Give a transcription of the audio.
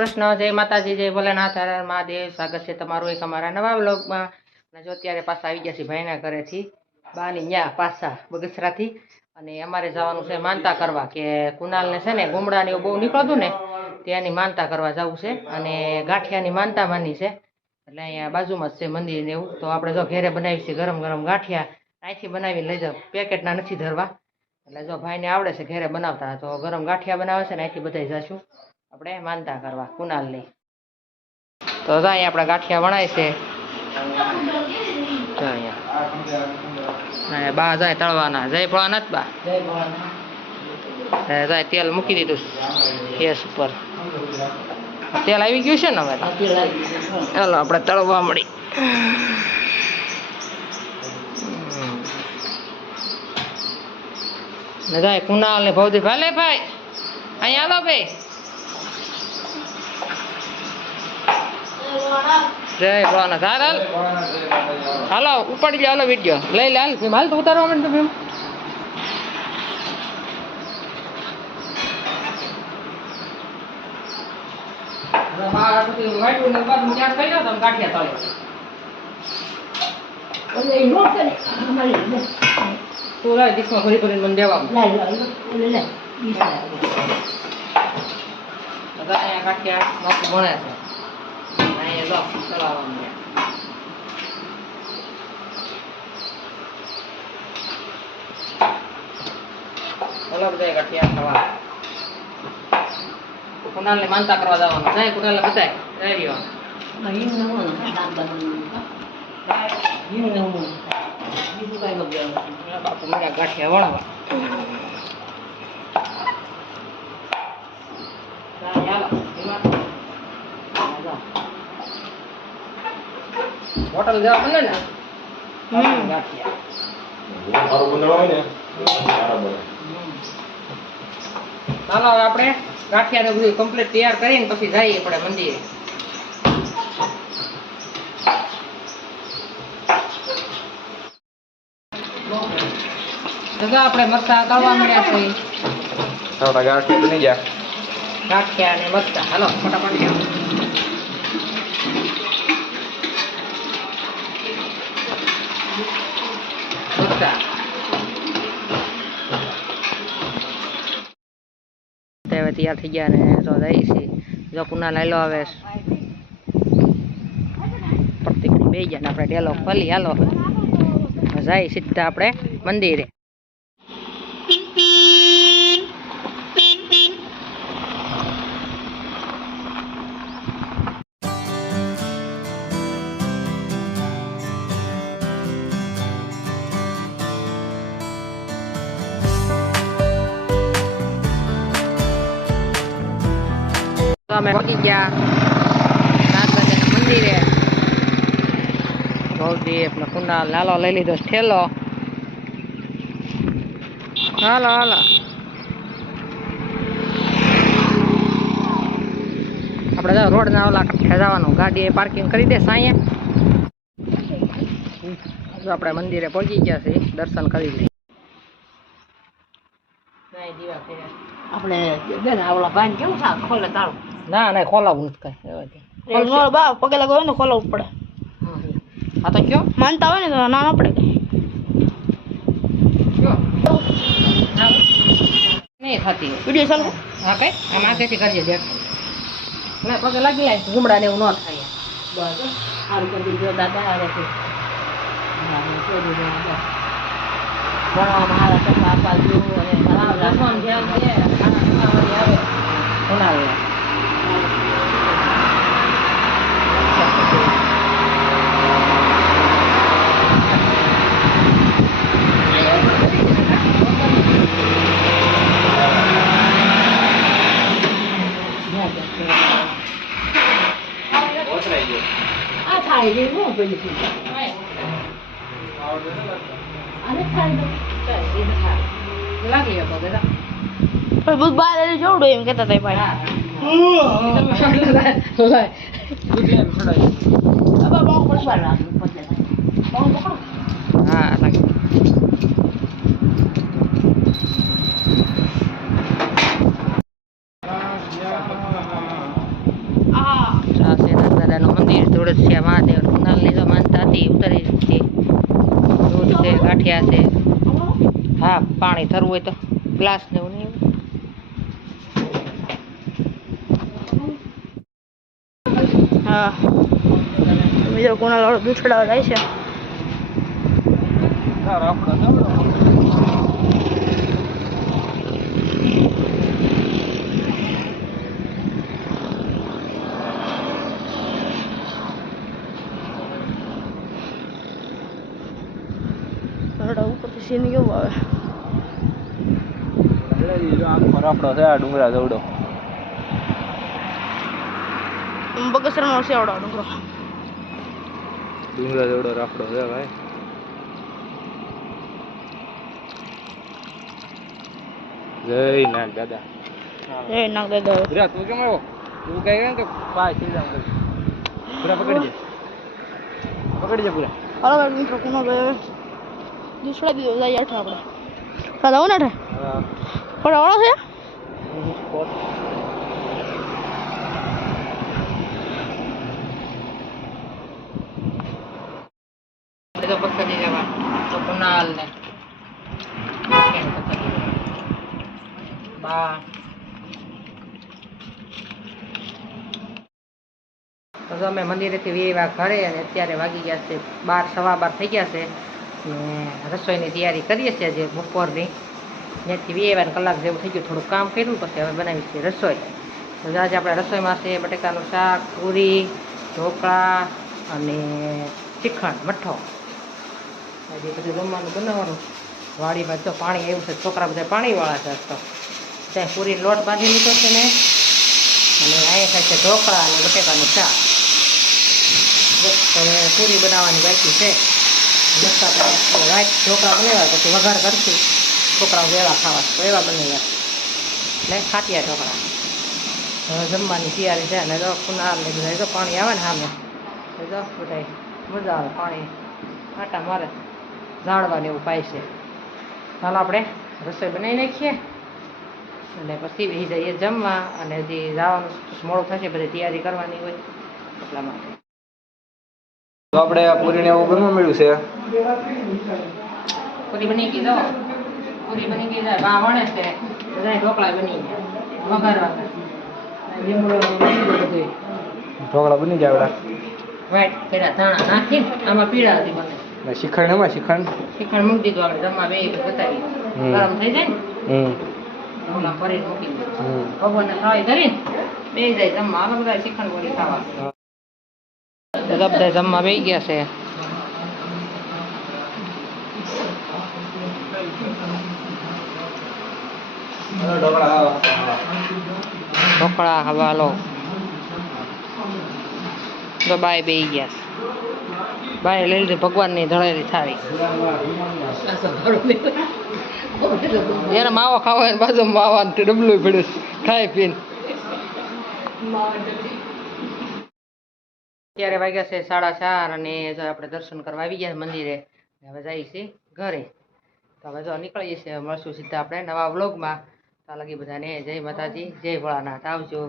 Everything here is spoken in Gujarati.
કૃષ્ણ, જય માતાજી, જય ભોલેનાથ, હર મહાદેવ. સ્વાગત છે તમારું એક અમારા નવા બ્લોગમાં જો અત્યારે પાછા આવી ગયા છે ભાઈના ઘરેથી બાની ન્યા પાછા બગસરાથી. અને અમારે જવાનું છે માનતા કરવા, કે કુનાલને છે ને ગુમડાને એવું બહુ નીકળતું ને, ત્યાંની માનતા કરવા જવું છે. અને ગાંઠિયાની માનતા માની છે. એટલે અહીંયા બાજુમાં જ છે મંદિર ને એવું. તો આપણે જો ઘેરે બનાવી છે ગરમ ગરમ ગાંઠિયા, અહીંથી બનાવીને લઈ જાવ પેકેટના નથી ધરવા. એટલે જો ભાઈને આવડે છે ઘેરે બનાવતા, તો ગરમ ગાંઠિયા બનાવે છે ને, અહીંથી બધા જશું. આપણે માનતા કરવા કુનાલની તો જાય આપણા ગાંઠિયા વણાય છે. અહીંયા. બા જાય તળવાના. જય ભોળાનાથ બા. જાય તેલ મૂકી દીધું ગેસ ઉપર. તેલ આવી ગયું છે ને હવે? ચાલો આપણે તળવા મળી. ને જાય કુનાલ ને ભવદી ભાલે ભાઈ અહીંયા આવો ભાઈ. જય ભોળાનાથ હાલ હાલ હાલો ઉપાડી લે હાલો વીડિયો લઈ લે હાલ. ભીમ હાલ તો ઉતારવા માંડ ભીમ. તું લાય ભરી ભરીને મને દેવા કાઠિયા ભણે છે. લો ચલાવવાનું. ઓલા બધા કાઠિયા ખાવા કુનાલને માનતા કરવા જવાનું જાય કુનાલને બતાય જય રહ્યો બાપુ મારા ગાંઠિયા વણવા ચાલો, એમાં. જાઓ. હોટલ જવા મળે ને ગાંઠિયા સારું બનાવાય ને બરાબર ચાલો હવે આપણે ગાંઠિયાને બધું કમ્પ્લીટ તૈયાર કરીને પછી જઈએ આપણે મંદિરે તો જો આપણે મરચા તળવા મળ્યા છે થોડા ગાંઠિયા બની ગયા ગાંઠિયા અને મરચા હાલો ફટાફટ જાઓ. મરચાં. તે હવે તૈયાર થઈ ગયા ને તો જઈ છે જો પુના લઈ લો હવે પ્રતિક બે ગયા ને આપણે ડેલો ખોલી હાલો જાય સીધા આપણે મંદિરે અમે પહોંચી ગયા. નાગરાજાના મંદિરે. ભવદીપ ને કુંડાલ નાલો લઈ લીધો, ઠેલો. હાલો હાલો. આપણે રોડ ના ઓલા જવાનું. ગાડી પાર્કિંગ કરી દે સાંયે આપણે મંદિરે પહોંચી ગયા છે દર્શન કરી લઈએ. આપણે બેન આવલા ભાઈ કેવું છે? ખોલે તાળું ના ના ખોલાવું નથી કઈ. દે. બા પગે લગાવ્યો ને ખોલાવું પડે. હા તો કયો? માનતા હોય ને તો ના ના પડે. નહીં થતી વીડિયો ચાલુ હા કઈ? દેખાય ના પગે લાગી જાય. ગુમડા ને એવું ન થાય. બસ સારું કરી દીધું. દાદા હારે છે. ભણવામાં આવે જેવું અને હા, गई थी अरे खाई दो लग गया बगैरा पर बहुत बार अरे जोड़ एम कहता था भाई अब अब बांग पड़ पड़ा बांग पकड़ हाँ लगे આ છે નર્મદાનું મંદિર ધોળસિયા મહાદેવ નદી ઉતરી છે ધોધ છે, ગાંઠિયા છે. હા, પાણી ધરવું હોય તો ગ્લાસ ને એવું નહીં. હા. બીજો કોના દૂધડા જાય છે. રડા ઉપરથી સીન કેવો આવે? રાફડો છે આ ડુંગરા જવડો. બગસરાનો છે આવડો ડુંગરો. ડુંગરા જવડો રાફડો છે ભાઈ. જય નાગ દાદા. દે વિરા તું કેમ આવ્યો? તું કઈ ને તો પાય જાવ પૂરા પકડજે પકડજે પૂરા. હાલો ભાઈ મિત્રો કોનો દૂધ भी होता આપણે સાદા ને અઠે પણ વાળો છે? આપણે તો પકડી જવા તો કુનાલ ને બા. તો અમે મંદિરેથી વેવા ઘરે અને અત્યારે વાગી ગયા છે બાર, સવા બાર થઈ ગયા છે. ને રસોઈની તૈયારી કરીએ છીએ જે બપોરની. ત્યાંથી વેવાને કલાક જેવું થઈ ગયું, થોડું કામ કર્યું, પછી હવે બનાવી છીએ રસોઈ. તો આજે આપણે રસોઈમાં છે બટેકાનું શાક, પૂરી, ઢોકળા અને ચીખણ મઠ્ઠો હજી બધું જમવાનું બનાવવાનું. વાડીમાં તો પાણી આવ્યું છે, છોકરા બધા પાણીવાળા છે તો. ત્યાં પૂરી લોટ બાંધી લીધો છે ને અને અહીંયા થાય છે ઢોકળા અને બટેકાનું શાક. હવે પૂરી બનાવવાની બાકી છે. મસ્ત આપણે રાઈટ ઢોકળા બનાવ્યા પછી વઘાર કરશું છોકરાઓ વેવા ખાવા તો એવા બનાવ્યા એટલે ખાટિયા ઢોકળા હવે જમવાની તૈયારી છે અને જો કુનાર લઈ બધા જો પાણી આવે ને સામે તો જો બધા મજા આવે પાણી આટા મારે ઝાડવા ને એવું પાય છે ચાલો આપણે રસોઈ બનાવી નાખીએ અને પછી બેસી જઈએ જમવા અને હજી જવાનું મોડું થશે, બધી તૈયારી કરવાની હોય એટલા માટે. તો આપણે આ પૂરીને એવું બનવા મળ્યું છે? પૂરી બની ગઈ તો. પૂરી બની ગઈ જાય બા વણે છે. બધા ઢોકળા બની ગયા. વઘારવા ઢોકળા બની ગયા આપડા વાઈટ પેલા ધાણા નાખી આમાં પીળા હતી બને. ને શ્રીખંડ એમાં શ્રીખંડ શીખણ મૂકી દીધું આપણે જમવા બે બતાવી. ગરમ થઈ જાય ને? ઓલા ભરીને મૂકી દીધું. હમ. ભગવાનને ખાવાય ધરીને બે જાય જમવા. આમાં બધા શિખંડ ગોળી ખાવા. બધા બધા જમવા બે ગયા છે. ઢોકળા હવાલો. તો બાય બે ગયા છે. બાય લઈ લીધી ભગવાનની ધળેલી થાળી. એને માવો ખાવા બાજુ માવા ડબલું પડ્યું ખાઈ પીને. અત્યારે વાગ્યા છે સાડા ચાર અને જો આપણે દર્શન કરવા આવી ગયા મંદિરે હવે જઈએ છીએ ઘરે. તો હવે જો નીકળીએ છીએ મળશું સીધા આપણે નવા વ્લોગમાં. ત્યાં લગી બધાને જય માતાજી, જય ભોળાનાથ. આવજો.